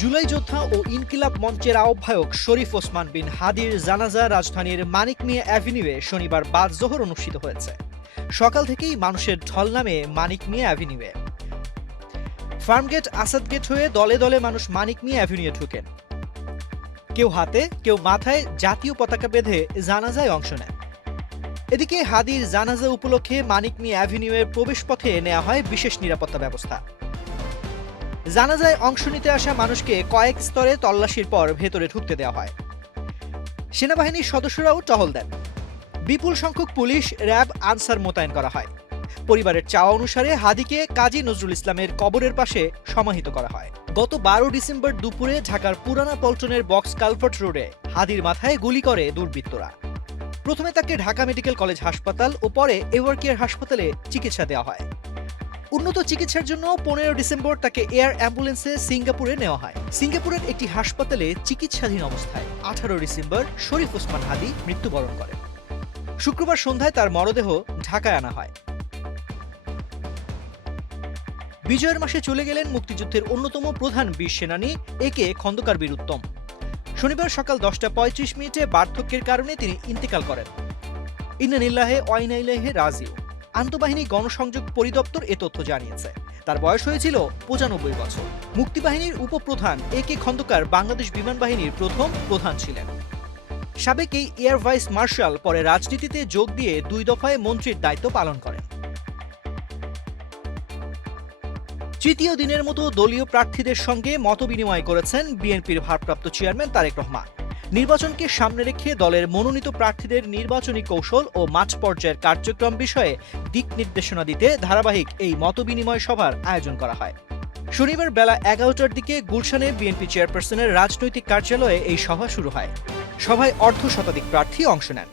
জুলাই যোদ্ধা ও ইনকিলাব মঞ্চের আহ্বায়ক শরীফ ওসমান বিন হাদির জানাজা রাজধানীর মানিক মিয়া অ্যাভিনিউয়ে শনিবার বাদ জোহর অনুষ্ঠিত হয়েছে। সকাল থেকেই মানুষের ঢল নামে মানিক মিয়া অ্যাভিনিউয়ে। ফার্মগেট, আসাদ গেট হয়ে দলে দলে মানুষ মানিক মিয়া অ্যাভিনিউয়ে ঢুকেন। কেউ হাতে, কেউ মাথায় জাতীয় পতাকা বেঁধে জানাজায় অংশ নেন। এদিকে হাদির জানাজা উপলক্ষে মানিক মিয়া অ্যাভিনিউয়ের প্রবেশপথে নেওয়া হয় বিশেষ নিরাপত্তা ব্যবস্থা। জানাজায় অংশ নিতে আসা মানুষকে কয়েক স্তরে তল্লাশির পর ভেতরে ঢুকতে দেওয়া হয়। সেনাবাহিনীর সদস্যরাও টহল দেন। বিপুল সংখ্যক পুলিশ, র্যাব, আনসার মোতায়েন করা হয়। পরিবারের চাওয়া অনুসারে হাদিকে কাজী নজরুল ইসলামের কবরের পাশে সমাহিত করা হয়। গত ১২ ডিসেম্বর দুপুরে ঢাকার পুরানা পল্টনের বক্স কালভার্ট রোডে হাদির মাথায় গুলি করে দুর্বৃত্তরা। প্রথমে তাকে ঢাকা মেডিকেল কলেজ হাসপাতাল ও পরে এভারকেয়ার হাসপাতালে চিকিৎসা দেওয়া হয়। উন্নত চিকিৎসার জন্য ১৫ ডিসেম্বর তাকে এয়ার অ্যাম্বুলেন্সে সিঙ্গাপুরে নেওয়া হয়। সিঙ্গাপুরের একটি হাসপাতালে চিকিৎসাধীন অবস্থায় ১৮ ডিসেম্বর শরীফ ওসমান হাদি মৃত্যুবরণ করেন। শুক্রবার সন্ধ্যায় তার মরদেহ ঢাকায় আনা হয়। বিজয়ের মাসে চলে গেলেন মুক্তিযুদ্ধের অন্যতম প্রধান বীর সেনানী একে খন্দকার বীর উত্তম। শনিবার সকাল ১০টা ৩৫ বার্ধক্যের কারণে তিনি ইন্তেকাল করেন। ইন্না লিল্লাহি ওয়া ইন্না ইলাইহি রাজিউন। আন্তঃবাহিনী গণসংযোগ পরিদপ্তর এ তথ্য জানিয়েছে। তার বয়স হয়েছিল ৯৫ বছর। মুক্তিবাহিনীর উপপ্রধান একে খন্দকার বাংলাদেশ বিমান বাহিনীর প্রথম প্রধান ছিলেন। সাবেক এই এয়ার ভাইস মার্শাল পরে রাজনীতিতে যোগ দিয়ে ২ দফায় মন্ত্রীর দায়িত্ব পালন করেন। তৃতীয় দিনের মতো দলীয় প্রার্থীদের সঙ্গে মতবিনিময় করেছেন বিএনপির ভারপ্রাপ্ত চেয়ারম্যান তারেক রহমান। নির্বাচনকে সামনে রেখে দলের মনোনীত প্রার্থীদের নির্বাচনী কৌশল ও মাঠ পর্যায়ের কার্যক্রম বিষয়ে দিক নির্দেশনা দিতে ধারাবাহিক এই মতবিনিময় সভার আয়োজন করা হয়। শনিবার বেলা ১১টার দিকে গুলশানে বিএনপি চেয়ারপারসনের রাজনৈতিক কার্যালয়ে এই সভা শুরু হয়। সভায় অর্ধশতাধিক প্রার্থী অংশ নেন।